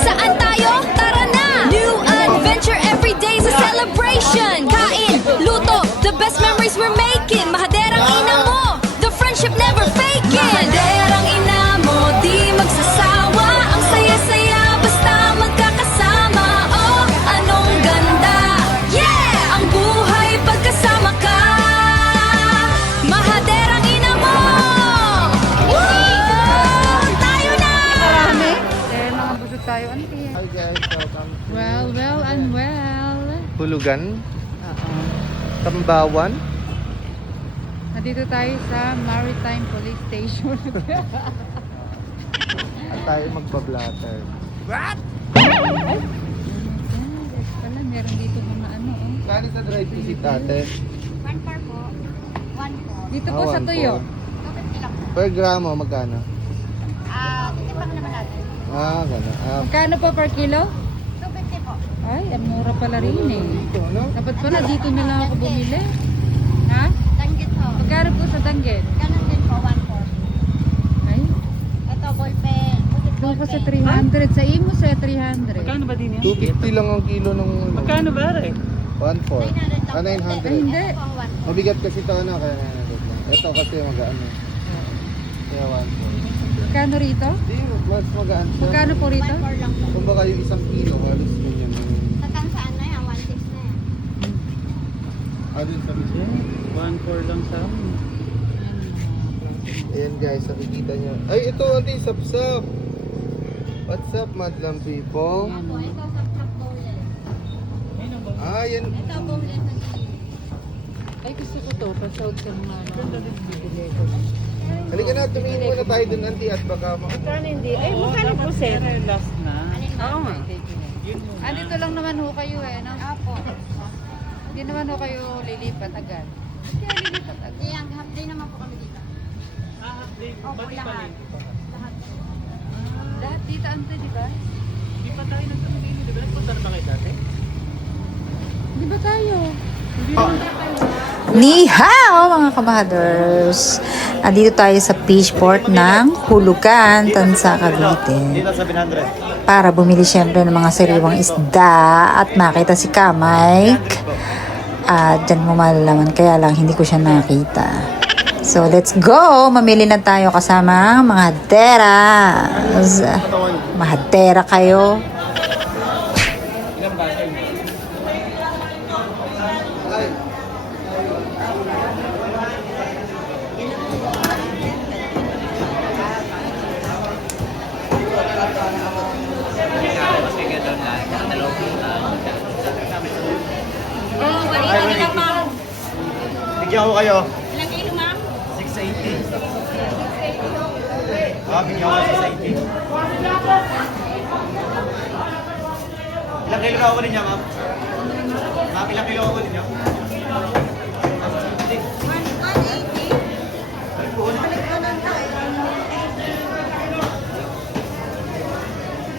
Saan tayo? Tara na! New adventure every day's a celebration. Kain, luto, the best memories we're making. Mahaderang ina mo, the friendship never faking. Mahaderang ina mo, di magsasawa. Ang saya-saya, basta magkakasama. Oh, anong ganda! Yeah! Ang buhay pagkasama ka. Mahaderang ina mo! Woo! Tayo na! Marami. Eh, mga busog tayo, auntie. Hi guys, welcome to Well, and well. Hulugan, Oo. Tambawan. Nandito tayo sa Maritime Police Station. At tayo magpa-blatter. Ay! Yes, pala, meron dito mga ano, oh. Kano sa drive visit ate? 1 po. 1 po. Dito po Ah, sa 1 Tuyo. 250 lang po. Per gramo, magkano? Titipan naman natin. Gano'n. Magkano po per kilo? 250 po. Ay, ang mura pala rin eh. Ito, no? Dapat pala dito na lang ako bumili. Ha? Danggit po. Magkano po sa danggit? Ganun din po, 1 po. Ay, Ito, ballpen. doon pa sa 300. Sa Imo sa 300. Magkano ba din yan? 250 lang ang kilo ng Magkano ba rin? 1.4. 900 lang. 900. Ay, hindi. Ito po ang 1 po. Mabigat kasi ito, ano? Kaya 900 lang. Ito kasi magaan. Kaya 1.4. Magkano rito? Hindi, mas magaan siya. Magkano po rito? 1 lang po. Kung baka yung 1 kilo, halos ganyan. Sa tansaan na yan, 1.6 na yan. Dun sa mismo. 1.4 lang sa amin. Ayan guys, nakikita nyo. Ay, ito, auntie, sapsap. What's up, madlang people? Opo, ito sa black bowler. Yan. Ito, bowler na Ay, gusto ko to. Pasold ka mga ano. Bibili ko. Halika na, tumingin muna tayo dun, auntie, at baka Magkano hindi? Ay, magkano po, sir? Last na. Oo nga. Andito lang naman ho kayo eh, no? Opo. Hindi naman ho kayo lilipat agad. Kaya lilipat agad. Kaya half day naman po kami dito. Opo, lahat. Lahat. Lahat dito, ante, di ba? Hindi pa tayo nagsasabihin. Di ba? Nagpunta na ba kayo dati? Di ba tayo? Ni hao mga kabahaders! Andito tayo sa Fishport ng Hulugan, Tansa, Cavite. Dito sa 700. Para bumili syempre ng mga sariwang isda at makita si Kamike. At dyan mo malalaman, kaya lang hindi ko siya nakita. So let's go! Mamili na tayo kasama mga teras. Mga tera kayo. Bigyan ko kayo. Ilang kilo, ma'am? 680. Bigyan ko 680. Ilang kilo ka ulit niya, ma'am? Ma'am, ilang kilo ka ulit niya? 180.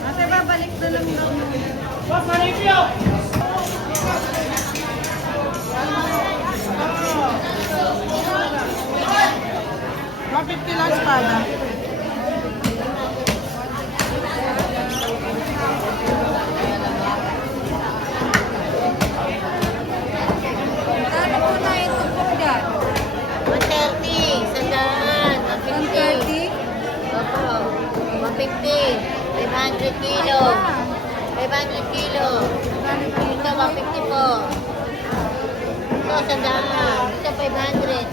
Ate, babalik na lang daw. Magkano po na itong pagdan? 130, sandaan, 150. 130? Opo, 150. 500 kilo. 500 kilo. Ito, 150 po. Ito, sandaan. Ito, 500.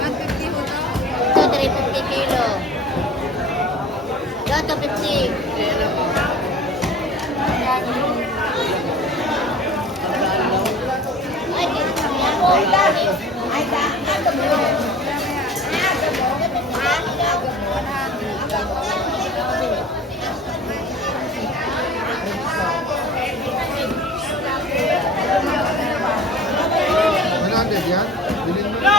150 po to? Ito, 350 kilo. Ito, 50. Ay, dito na yan. Ay, yan? Bilhin mo na.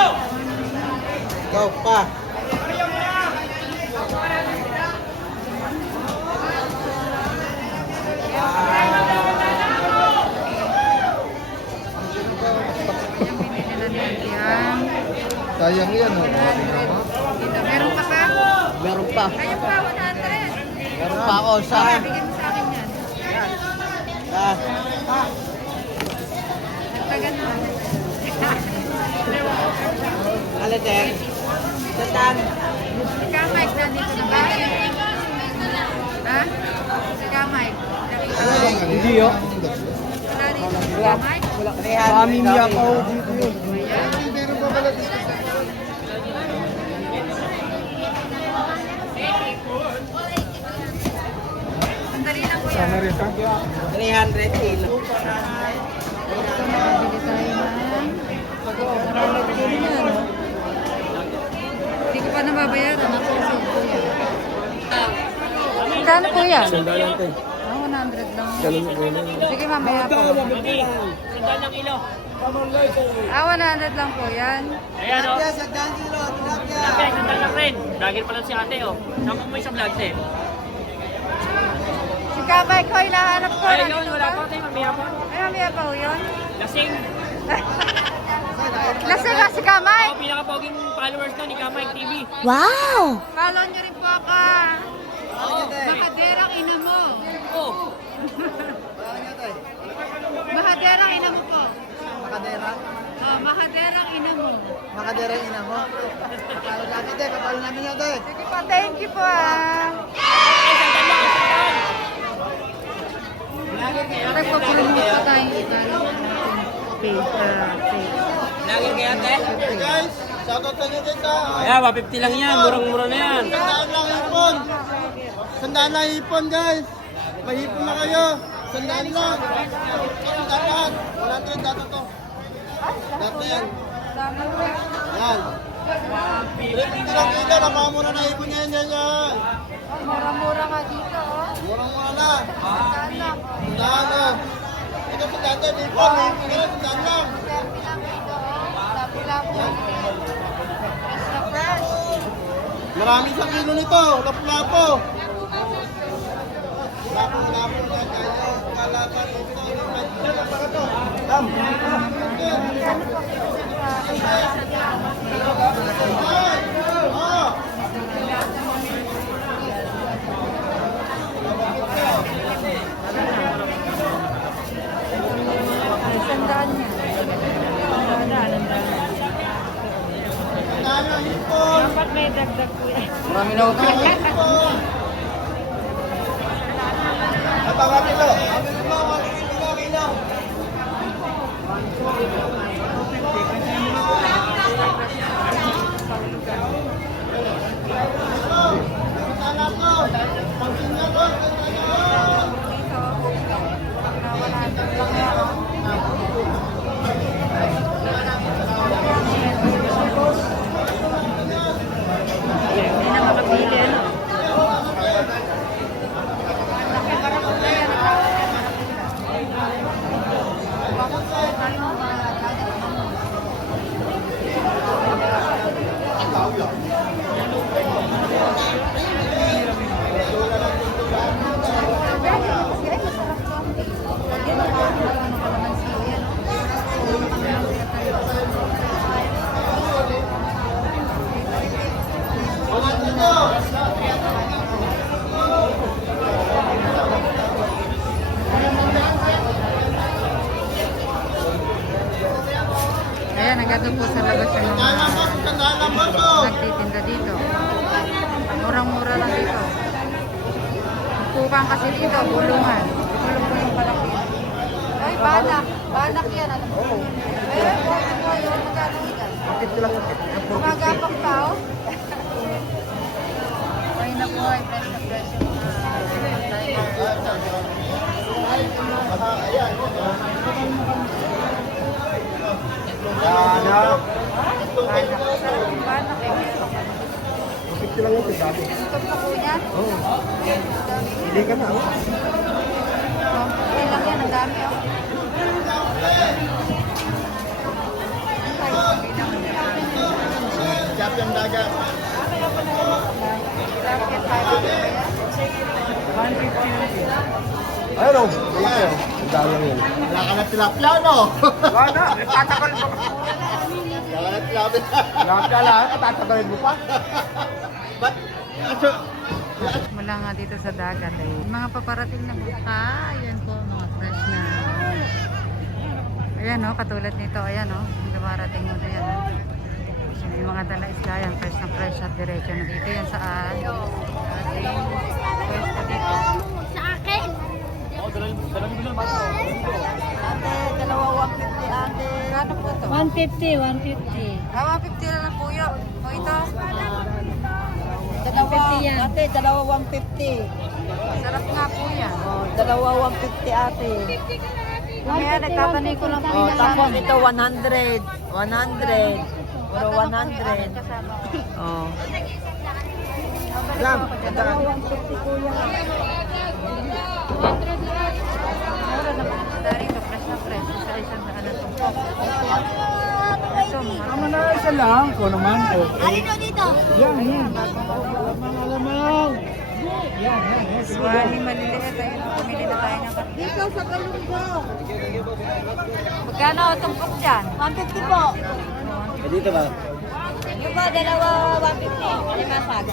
Go, pa. Sayang yan, oh. Meron pa ka? Meron pa. Ayun pa, 100. Meron pa ako sa... Bigyan mo sa akin yan. Nagtagan mo. Ikaw, Mike, nandito na ba? Ha? Ikaw, Mike. Hindi yun. Wala dito. Ikaw, Mike. Maraming yakaw dito yun. Meron pa pala dito. Sandali lang, kuya. rin ka? 300 kilo. Bili tayo ng nalagyan na, no? Hindi ko pa nababayaran. Ako kasi, kuya. Magkano, kuya? Sandalan tayo. 100 lang. Ganun na ganun. Sige, mamaya po. Sandal ng kilo. 100 lang po yan. Ayan o. Tilapia, sandal lang rin. Vlogger pala si ate o. Sama mo isang vlog eh. Si Kamay ko, hinahanap ko. Ay, Nandito yun, wala ba? pa tayo. Mamaya pa. Ay, mamaya pa ho yun. Lasing. Lasing ka si Kamay. Ako pinaka-poging followers ko ni Kamay TV. Wow! Follow nyo rin po ako. Mahaderang ina mo. Oh. Mahaderang ina mo po. Makadera? Oh, mahaderang ina mo. Makadera yung ina mo? Kapalo namin tayo, kapalo namin yan tayo. Sige po, thank you po ah. Ay, sandal lang. Sandal. Nagpapromote pa tayo. Page. Vlogger kay ate. Guys, shoutout sa inyo guys ha. Ayan, 150 lang yan. Murang-mura na yan. Sandaan lang hipon. Sandaan lang hipon guys. Mahipon na kayo. Sandaan lang. Sandaan. 100 dato to. Dato yan. Yan. 350 lang kilo. Napakamura na hipon yan yan. Mura-mura nga dito oh. Murang-mura na. Saan lang? Sandaan lang. Ito sandaan hipon. Hipon na sandaan lang. Selfie lang dito oh. Lapu-lapu. Fresh na fresh. Maraming sa kilo nito. Lapu-lapu. Lapu-lapu na kayo. Kalaban ito. Napaka to. Tam. Sandaan niya. Dapat may dagdag ko yan. Marami na ito. Napaka kilo. Hindi na makapili ano. Laki para po tayo. Ayan, nagado po sa labas yung mga nagtitinda dito. Murang-mura lang dito. Kupang kasi dito, bulungan. Bulong-bulong pala dito. Ay, banak. Banak yan. Alam mo. Eh, bakit mo yun? Magkano yan? Magapang tao? Ay, naku, ay, fresh na fresh yung Banak. banak. Sarap yung banak eh. Ito lang ito dati. Ito pa po yan? Oo. Hindi ka na. Okay lang yan, ang dami oh. Jap yung dagat. Lapit 500 ba yan? Ayun o. Ang dami lang yun. Wala ka na tilapia no? Wala na. Tatagal mo. Wala na tilapia. Tilapia lang. Tatagalin mo pa. Ba't? Mula nga dito sa dagat eh. Mga paparating na buka. Ayan po, mga fresh na. Ayan o, katulad nito. Ayan o, dumarating mo ayan o. Yung mga dala isda yan, fresh na fresh at diretso na dito. Yan saan? Ating pwesto dito. Sa akin! Ate, dalawa 150 ate. Ano po to? 150, 150. 150 na lang po yun. O ito? Dalawa, yan. Ate, dalawa 150. Sarap nga po yan. Dalawa 150 ate. Kaya nagtatanay ko lang po yan. Tapos ito 100. 100. Puro 100. Oh. Jam, Mura naman ang isda rito. Fresh na fresh. Isa-isang daan na tumpok. Ito, mga tama na isa lang. Ko naman. Alino dito? Yan, yan. Alamang. Yan, yan. suwani maliliit. Ayun, pumili na tayo ng karne. Ikaw sa kalunggo. Magkano ang tumpok dyan? 150 po. Dito ba? Ito po, dalawa 150. Limasag.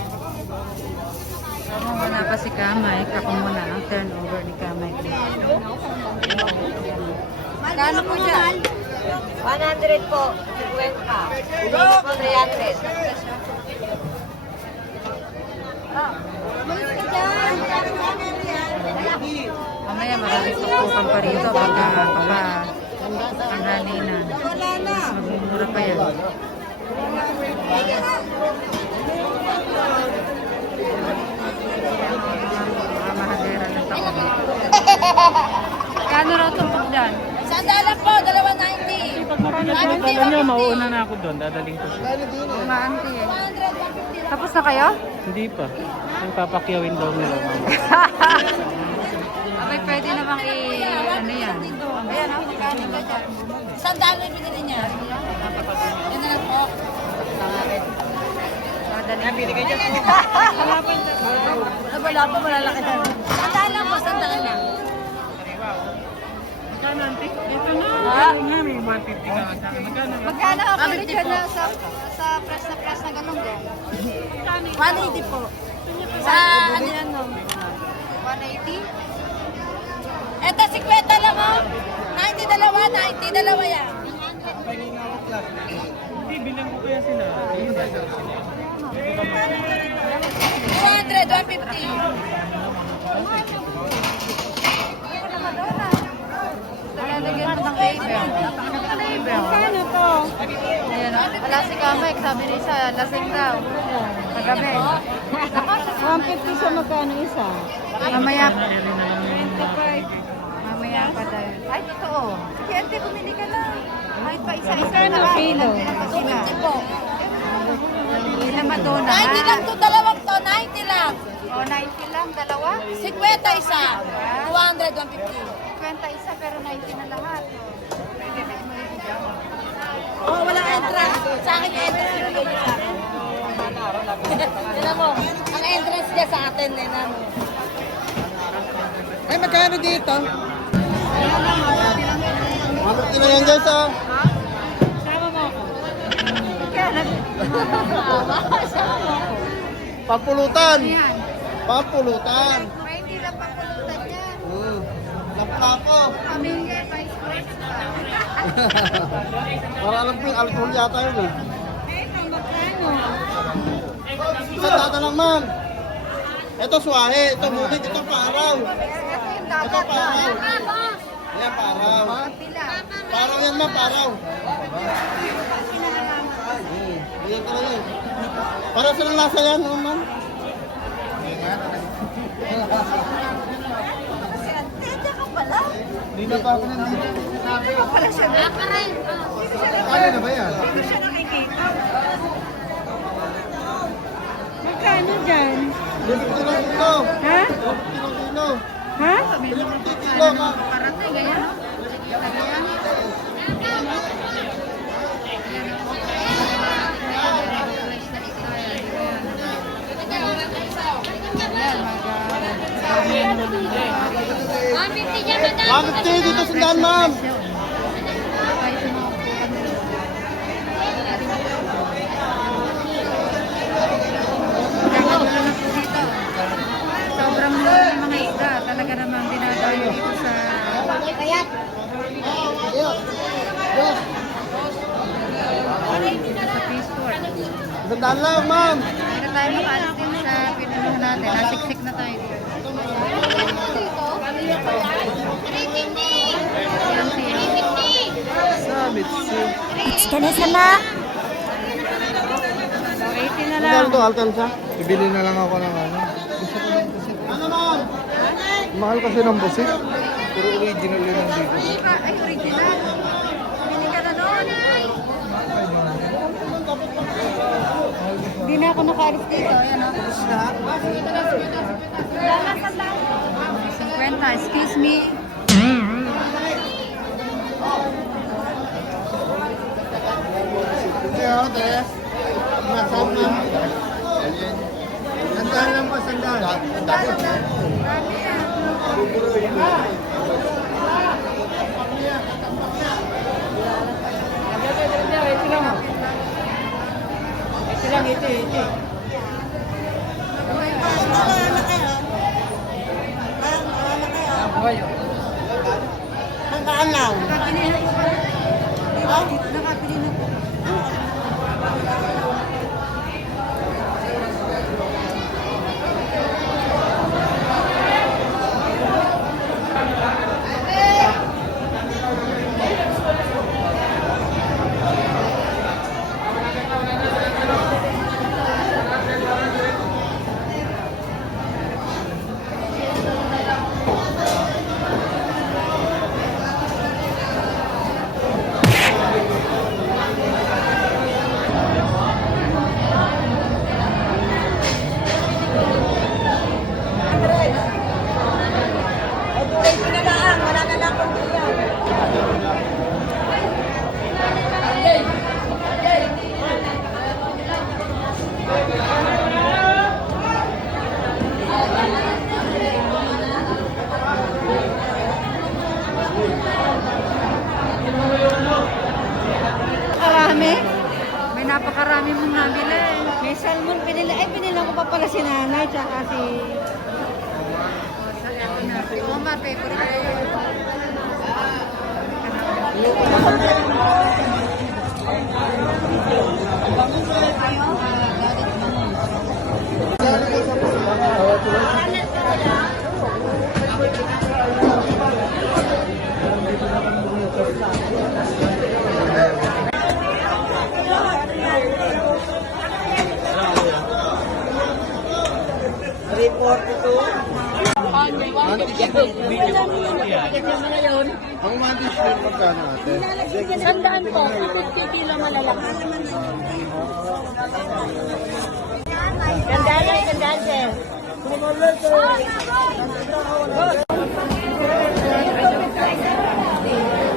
Wala pa si Kamay. Ako muna ang turnover ni Kamay. Magkano po dyan? 100 po. 50. Hindi po 300. Mamaya maraming tupukan pa rito pagka tanghali na. Mas magmumura pa yan. Mga mahadera ng taon. Kano raw tumpok dyan? Sandala po, dalawa 90. Pag makikita nyo, mauuna na ako doon. Dadaling ko siya. Maanti eh. Tapos na kayo? Hindi pa. Yung papakyawin daw nila. Abay, pwede namang ano yan. Ayan o, magkano ba dyan? Sandalo yung binili niya. Yan na lang po. Madali. Wala pa, malalaki na. Sandala lang po, sandala lang. Magkano, antik? Ito na. Ha? Ano nga, may 150 ka. Magkano? Magkano ako ulit dyan na sa press na galunggo? 180 po. Sa ano yan, no? 180? Eto, 50 lang, oh. 90 dalawa, 90 dalawa yan. Hindi, bilang ko kaya sila. 200, 150. Lalagyan mo ng label. Magkano to? Ayan o. Wala si Kamay. Sabi ni isa, lasing daw. Kagabi. 150 sa magkano isa? Mamaya pa. 25. Mamaya pa dahil. Ay, totoo. Sige, ante, bumili ka lang. Kahit pa isa-isa na. Kilo. Sila. 250 po. Ilan madona? 90 lang to, dalawang to, 90 lang. O, 90 lang. Dalawa? 50 isa. 200, 150. 50 isa pero 90 na lahat. Oh, wala entrance. Sa akin yung entrance yung bigay niya sa akin. Tignan mo, ang entrance niya sa atin, Nenan. Ay, magkano dito? Mamit na yan guys ah. Pampulutan. Pampulutan. Hindi lang pagpulutan yan. Laplako. Pamilya, vice principal. Para alam ko yung alcohol yata yun eh. Isang data lang ma'am. Ito suwahe, ito bulig, ito paraw. Ito yung Ito dagat na. paraw. Ayan paraw. Pila. Paraw yan ma'am, paraw. Ayan ka lang yun. Para silang lasa yan, no, ma'am? Hindi na pa ako nandito. Ano na ba yan? Magkano dyan? 50 lang kilo. Ha? 50 lang kilo. Ha? 50 kilo, ma'am. Parating, ganyan. Ganyan. Ma'am, dito sandaan, ma'am. Sa Peace Court. Sandaan lang, ma'am. Hindi na tayo makaalis din sa pinunuhan natin. Nasiksik na tayo. Kani sana. So, 80 na lang. Sandaan to, altan siya. Bibili na lang ako ng ano. Ano, ma'am? Mahal kasi ng busit. Pero original yun ang dito. Ay, original. Bili ka na noon. Hindi na ako nakaalis dito. Ayan o. 50. Excuse me. Kaya, te. Nasaan, ma'am? Sandaan lang po, sandaan. Sandaan lang. Nakapili na po. Marami. May napakarami mong nabili. May salmon pinili. Ay, pinilang ko pa pala si nanay, tsaka si... Oo nga, favorite ko yun. Ang mantis shrimp magkano ate? Sandaan po, 50 kilo malalaki. Gandaan, sir.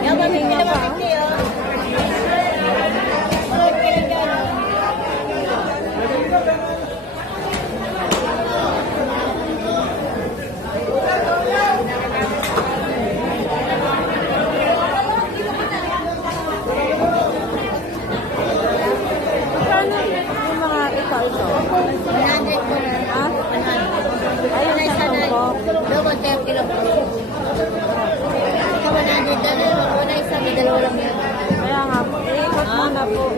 Yan, mamimili na 50, oh. Ayun na isa na. Double 30 lang po. Ikaw 100 na rin. Una isa, may dalawa lang yan. Kaya nga po. Ikot muna po.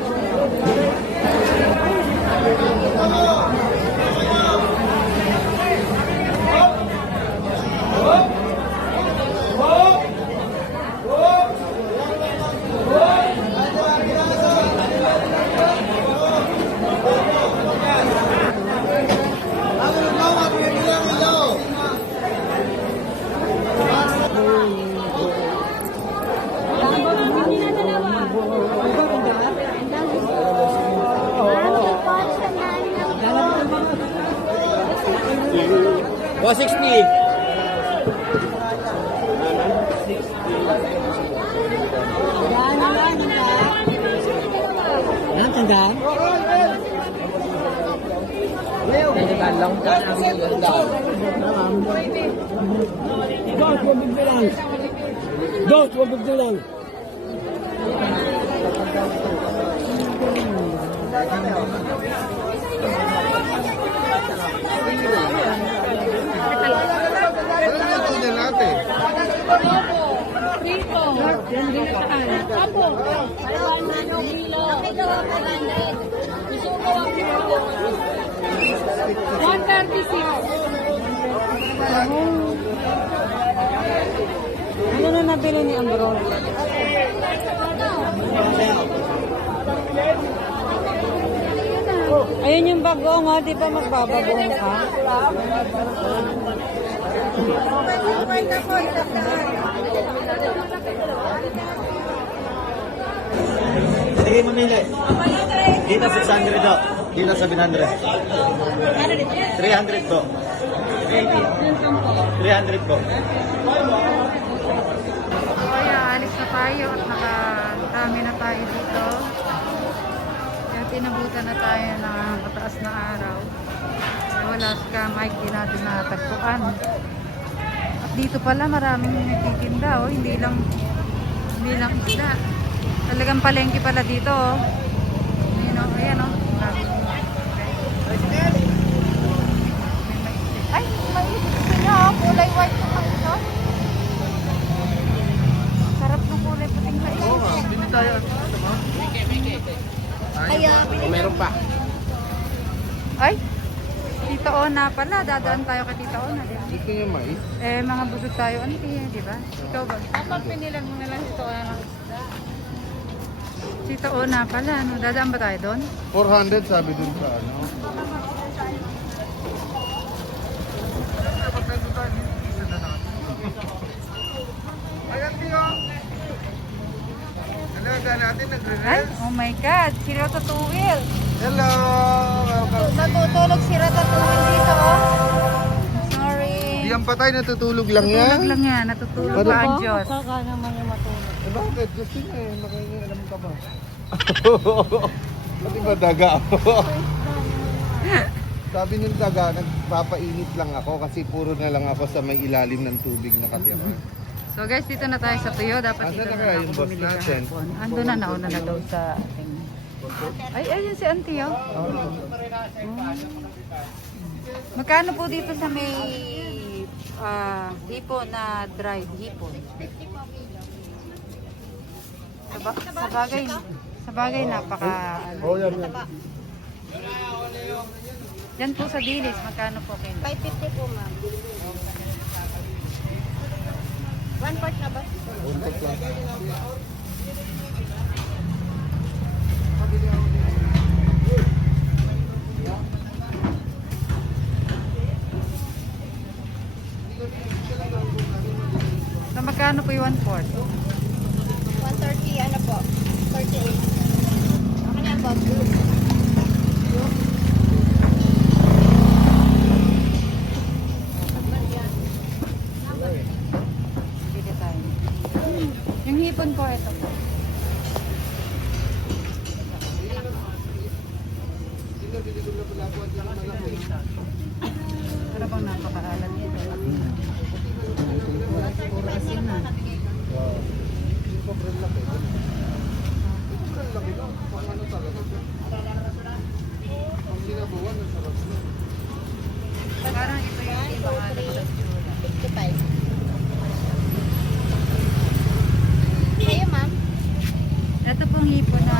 Ano ito din natin? Yan din na kaya. Apo. 136. Ano na nabili ni Ambro? Ayun yung bagong ha, di ba magbabagong ka? Sige, mamili. Dito 600 daw. Dito 700. 300 po. 300 po. Kaya alis na tayo at nakadami na tayo dito. Kaya tinabutan na tayo ng mataas na araw. Kaya wala si Mike, di natin natagpuan. At dito pala maraming nagtitinda, oh. Hindi lang isda. Talagang palengke pala dito, oh. Ayan, oh. Ayan, oh. Ay, may gusto niya, oh. Kulay white yung mais, oh. Sarap ng kulay puting mais. Oo nga, bili tayo. Meron pa. Ay, Tita Ona pala. Dadaan tayo kay Tita Ona, di ba? Gusto niya mais? Eh, mga busog tayo, auntie, di ba? Ikaw ba? Kapag pinilan mo na lang Tita Ona ng isda. Tita Ona pala, no? Dadaan ba tayo doon? 400 sabi dun sa ano. Ayan, Tio. Alaga natin, Ay, nagre-rest. oh my God, si Ratatouille. Hello! Welcome. Natutulog si Ratatouille dito, oh. Sorry. Di yan patay, natutulog lang yan. Natutulog lang yan, natutulog Ano pa ang ba? Diyos. Eh, bakit? Gusto niya eh. Alam ka ba? Pati ba daga ako? Sabi ng daga, nagpapainit lang ako kasi puro na lang ako sa may ilalim ng tubig nakatira. So guys, dito na tayo sa tuyo. Dapat Ando dito na na kaya ako yung boss bumili natin? kahapon. Ando na, nauna na daw sa ating... Ay, ayun si auntie, oh. Magkano po dito sa may hipon na dried hipon? Sa bagay napaka... Oh, yan yan. Yan po sa dilis, magkano po kayo? 550 po, ma'am. 1 part na ba? So, magkano po yung 1/4? 130, ano po? 38. Ako na po. Bili tayo. Yung hipon po, ito po. Pero bang napakaalat nito? Puro asin na. Sobrang laki. Sobrang laki lang. Pang ano talaga. Pang sinabuan, ang sarap na. Parang ito yung pinakalit sa tsura. 55. Kayo, ma'am? Ito pong hipon na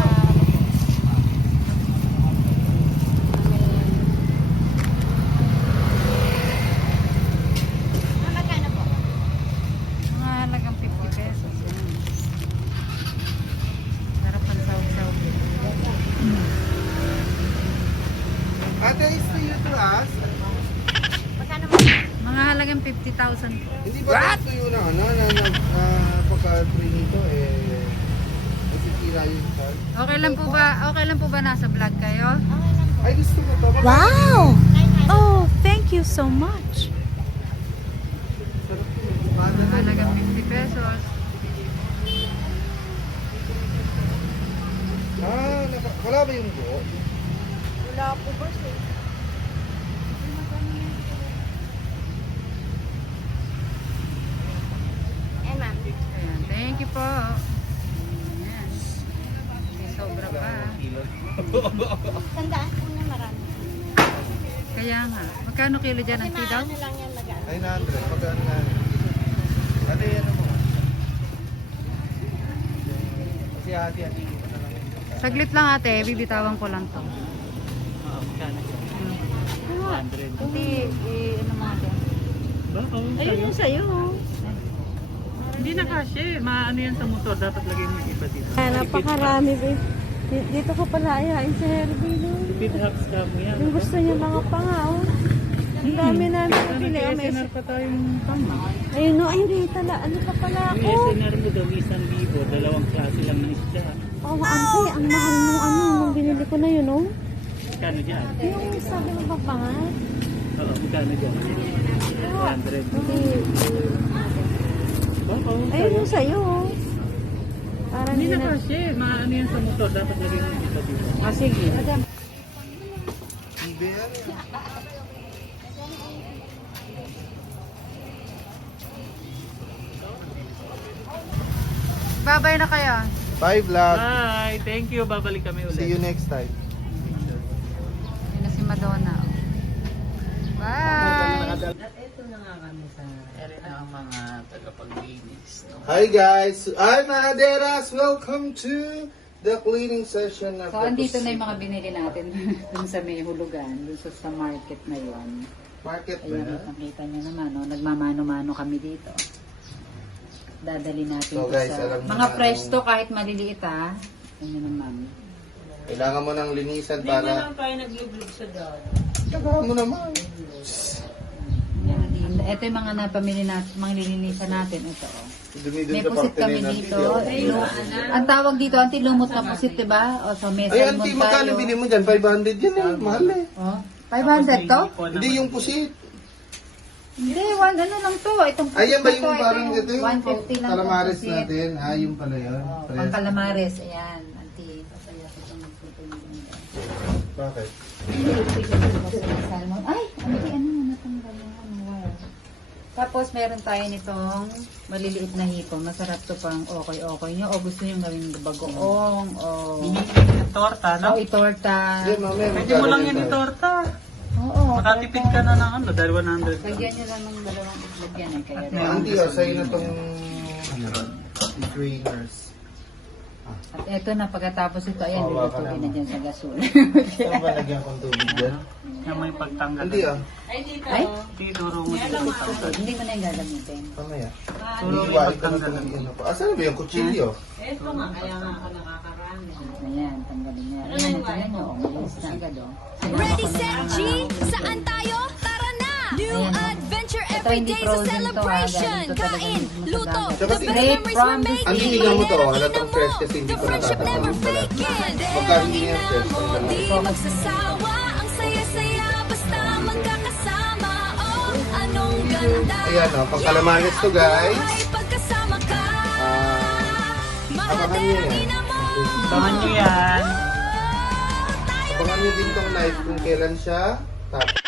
Magkano po? mga halagang 50 pesos. Yan. Sarap ang sawag-sawag. Ate, is to you to us? Magkano po? Mga halagang 50,000 po. Hindi ba gusto yun na ano, pagka-train nito eh, masisira yung card? Okay lang po ba nasa vlog kayo? Ay, gusto ko to. Wow! Oh, thank you so much. Mga halagang 50 pesos. Wala ba yung buo? Wala po, boss eh. Eh, ma'am. Ayan, thank you po. Ayan. May sobra pa. Tandaan po na marami. Kaya nga. Magkano kilo dyan ang Kasi tidaw? maano lang yan mag-ano. Ay, 900. Magkano na? Ate, ano mo? ate, atingin ko na lang. Saglit lang ate, bibitawan ko lang to. Magkano yun? 100. Hindi, ano mga ate? Ba? Oh, Ayun yung sa'yo. Hindi na kasi. Maano yan sa motor. Dapat lagay mo yung iba dito. Napakarami ba. Dito ko pala ayain sa Herbie no. Speed hubs ka mo yan. Yung gusto niya mga panga oh. Ang dami namin Ano nabili. kay Oh, may SNR pa tayong tama. ayun no, ay Rita na. Ano pa pala Yung ako? SNR mo daw 1,000. Dalawang klase lang ng isda. Oh, ante, ang mahal nung ano, nung binili ko na yun oh. Magkano dyan? Yung sabi mo ba pangat? Oo, magkano dyan? 100. Oo, Ayun yung sa'yo oh. Parang Hindi hindi na na. kasi. Maano yan sa motor. Dapat lagay mo yung iba dito. Ah, sige. Hindi yan. Babay na kayo. Bye vlog. Bye! Thank you. Babalik kami ulit. See you next time. Yun na si Madonna. Bye! Ere na ang mga tagapaglinis. No? Hi guys! Hi Maderas! Welcome to the cleaning session of So, andito na yung mga binili natin dun sa may hulugan, dun sa market na yon. market ba Ayan, yan? nakita nyo naman, no? Nagmamano-mano kami dito. Dadali natin So, to guys, sa... alam nyo Mga na fresh anong- to kahit maliliit ha. Ayan naman. Kailangan mo ng linisan para... tayo nag-vlog sa dad. Tsaka mo naman. Yan. Ito yung mga napamili natin, mga nilinisan natin. Ito oh. Dumidun May sa pusit parte kami na dito. video. Ang tawag dito, anti-lumot na pusit, diba? O sa may Ay, salmon auntie, magkano tayo. bili mo dyan? 500 yan eh. Mahal eh. Oh, 500 to? Hindi yung pusit. Hindi, ano lang to. Itong pusit Ayan ba na yung to, parang ito yung 150 lang calamares pusit. natin? Ah, yung pala yun. Oh, Fresh. pang calamares, ayan. Anti, pasaya ko itong magputo ng Bakit? salmon. Ay, ano natanggal yung ano, wire. Tapos meron tayo nitong maliliit na hipon. Masarap to pang okay nyo. O gusto nyo gawing bagoong o Torta, no? itorta. Yan, mamaya. Pwede mo lang yan itorta. Oo. Makatipid ka na ng ano, dahil 100. Lagyan nyo lang ng dalawang itlog yan eh. Kaya Auntie, sa'yo na tong trainers. At eto na, pagkatapos ito, ayan, Oo, baka lulutuin na naman. dyan sa gasol. Saan ba lagyan kong tubig dyan? Na may pagtanggal. Hindi ah. Ay, Tituro mo dito pagtanggal. hindi mo na yung gagamitin. Mamaya. Turo mo Iiwain ko na pagtanggal. itong ano pa. Asan ba yung kutsilyo? Ayan, tanggalin niya. Ayan, tingnan nyo. Oh, malinis na agad, oh. Ready, set, G! Saan tayo? Tara na! New Ayan, oh. adventure Ito, every hindi day sa frozen to, celebration! Ito talaga Kain, yung luto, dagat. the best Straight memories from we're the making. Ang tingnan mo to, Maderang halatang ina fresh mo, kasi hindi the ko friendship never natatakam pala. faking. Magkano Maderang yan, ina fresh? mo, Ang di dalawa. magsasawa. Ang saya-saya, basta magkakasama. Oh, anong ganda. Ayan o, pang calamares to guys. Ay, pagkasama ka. Abangan nyo Maderang yan. ina mo. Abangan nyo yan. Abangan nyo din tong knife kung kailan siya. Tap.